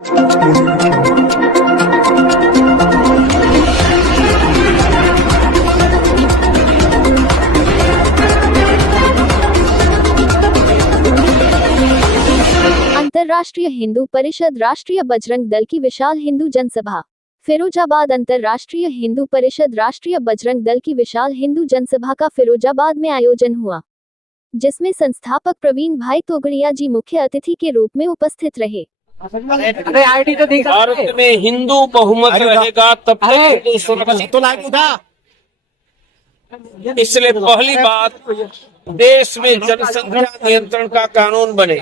अंतर्राष्ट्रीय हिंदू परिषद राष्ट्रीय बजरंग दल की विशाल हिंदू जनसभा। फिरोजाबाद अंतर्राष्ट्रीय हिंदू परिषद राष्ट्रीय बजरंग दल की विशाल हिंदू जनसभा का फिरोजाबाद में आयोजन हुआ, जिसमें संस्थापक प्रवीण भाई तोगड़िया जी मुख्य अतिथि के रूप में उपस्थित रहे। भारत में हिंदू बहुमत रहेगा तब तक तो इसलिए पहली बात, देश में जनसंख्या नियंत्रण का कानून बने।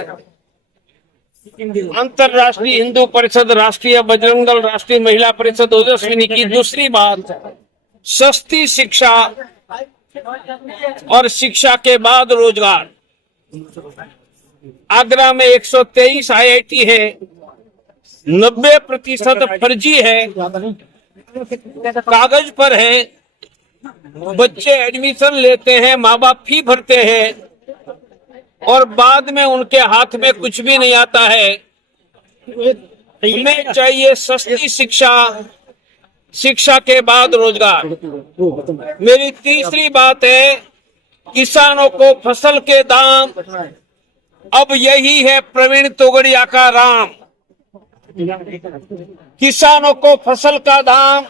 अंतर्राष्ट्रीय हिंदू परिषद राष्ट्रीय बजरंग दल राष्ट्रीय महिला परिषद ओजस्विनी की दूसरी बात, सस्ती शिक्षा और शिक्षा के बाद रोजगार। आगरा में 123 IIT है, 90% फर्जी है, कागज पर है। बच्चे एडमिशन लेते हैं, माँ बाप फी भरते हैं और बाद में उनके हाथ में कुछ भी नहीं आता है। हमें चाहिए सस्ती शिक्षा, शिक्षा के बाद रोजगार। मेरी तीसरी बात है, किसानों को फसल के दाम, अब यही है प्रवीण तोगड़िया का राम। किसानों को फसल का दाम,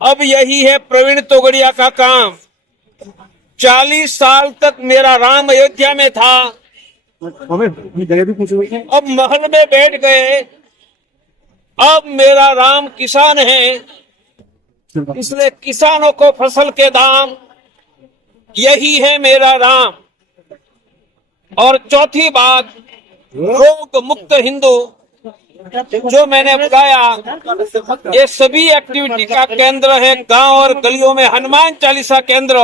अब यही है प्रवीण तोगड़िया का काम। 40 साल तक मेरा राम अयोध्या में था, अब महल में बैठ गए। अब मेरा राम किसान है, इसलिए किसानों को फसल के दाम, यही है मेरा राम। और चौथी बात, रोग मुक्त हिंदू, जो मैंने बताया, ये सभी एक्टिविटी का केंद्र है। गांव और गलियों में हनुमान चालीसा केंद्र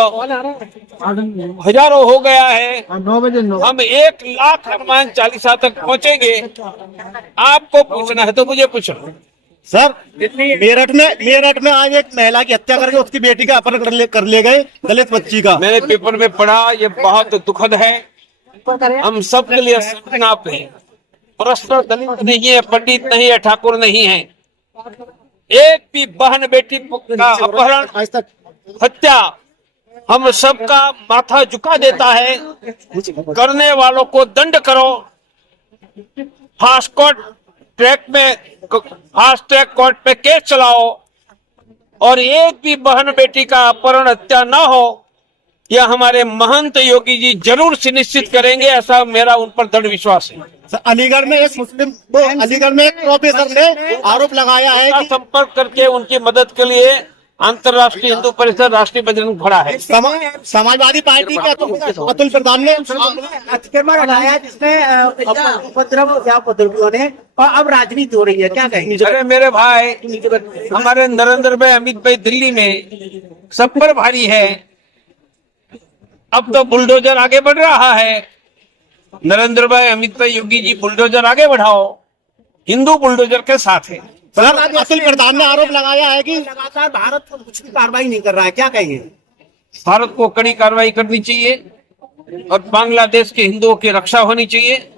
हजारों हो गया है। हम 1 लाख हनुमान चालीसा तक पहुंचेंगे। आपको पूछना है तो मुझे पूछो। सर, मेरठ में आज एक महिला की हत्या करके उसकी बेटी का अपहरण कर ले गए, दलित बच्ची का। मैंने पेपर में पढ़ा, ये बहुत दुखद है। हम सबके लिए संवेदनाप है। प्रश्न दलित नहीं है, पंडित नहीं है, ठाकुर नहीं है। एक भी बहन बेटी का अपहरण, हत्या हम सबका माथा झुका देता है। करने वालों को दंड करो। फास्ट ट्रैक कोर्ट पे केस चलाओ और एक भी बहन बेटी का अपहरण हत्या ना हो, यह हमारे महंत योगी जी जरूर सुनिश्चित करेंगे। ऐसा मेरा उन पर दृढ़ विश्वास है। अलीगढ़ में एक प्रोफेसर ने आरोप लगाया है कि संपर्क करके उनकी मदद के लिए अंतर्राष्ट्रीय हिंदू परिषद राष्ट्रीय बजरंग खड़ा है। समाजवादी पार्टी के अतुल प्रधान ने अतिक्रमण हटाया, जिसमें उपद्रवियों ने, और अब राजनीति हो रही है, क्या कहेंगे? अरे मेरे भाई, हमारे नरेंद्र भाई, अमित भाई दिल्ली में सब पर भारी है। अब तो बुलडोजर आगे बढ़ रहा है। नरेंद्र भाई, अमित भाई, योगी जी, बुलडोजर आगे बढ़ाओ। हिंदू बुलडोजर के साथ है। सर, अतुल प्रधान ने आरोप लगाया है कि लगातार भारत कुछ भी कार्रवाई नहीं कर रहा है, क्या कहेंगे? भारत को कड़ी कार्रवाई करनी चाहिए और बांग्लादेश के हिंदुओं की रक्षा होनी चाहिए।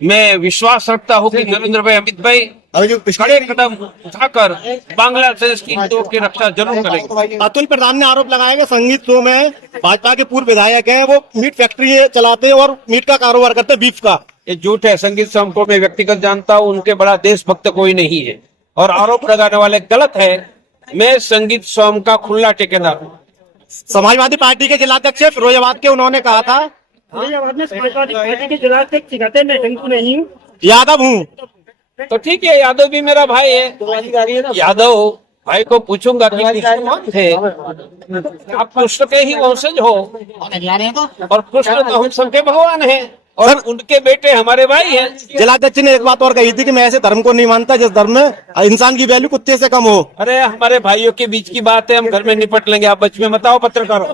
मैं विश्वास रखता हूँ कि नरेंद्र भाई, अमित भाई कड़े कदम उठाकर बांग्लादेश की हिंदुओं की रक्षा जरूर करेंगे। अतुल प्रधान ने आरोप लगाया कि संगीत शो में भाजपा के पूर्व विधायक हैं, वो मीट फैक्ट्री चलाते हैं और मीट का कारोबार करते हैं, बीफ का। ये झूठ है। संगीत सोम को मैं व्यक्तिगत जानता हूँ, उनके बड़ा देशभक्त कोई नहीं है और आरोप लगाने वाले गलत है। मैं संगीत सोम का खुला ठेकेदार हूँ। समाजवादी पार्टी के जिलाध्यक्ष फिरोजाबाद के, उन्होंने कहा था, समाजवादी पार्टी के जिलाध्यक्ष नहीं, यादव हूँ। तो ठीक है, यादव भी मेरा भाई है। यादव भाई को पूछूंगा कि थे आप कृष्ण के ही वंशज हो और कृष्ण तो हम सबके भगवान हैं और उनके बेटे हमारे भाई हैं। जिलाध्यक्ष ने एक बात और कही थी कि मैं ऐसे धर्म को नहीं मानता जिस धर्म में इंसान की वैल्यू कुत्ते से कम हो। अरे हमारे भाइयों के बीच की बात है, हम घर में निपट लेंगे। आप बच में बताओ पत्रकारों।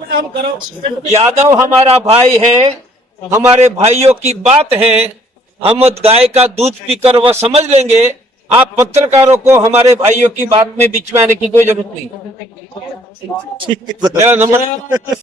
यादव हमारा भाई है, हमारे भाइयों की बात है। हम गाय का दूध पीकर वह समझ लेंगे। आप पत्रकारों को हमारे भाइयों की बात में बीच में आने की कोई जरूरत नहीं। मेरा नंबर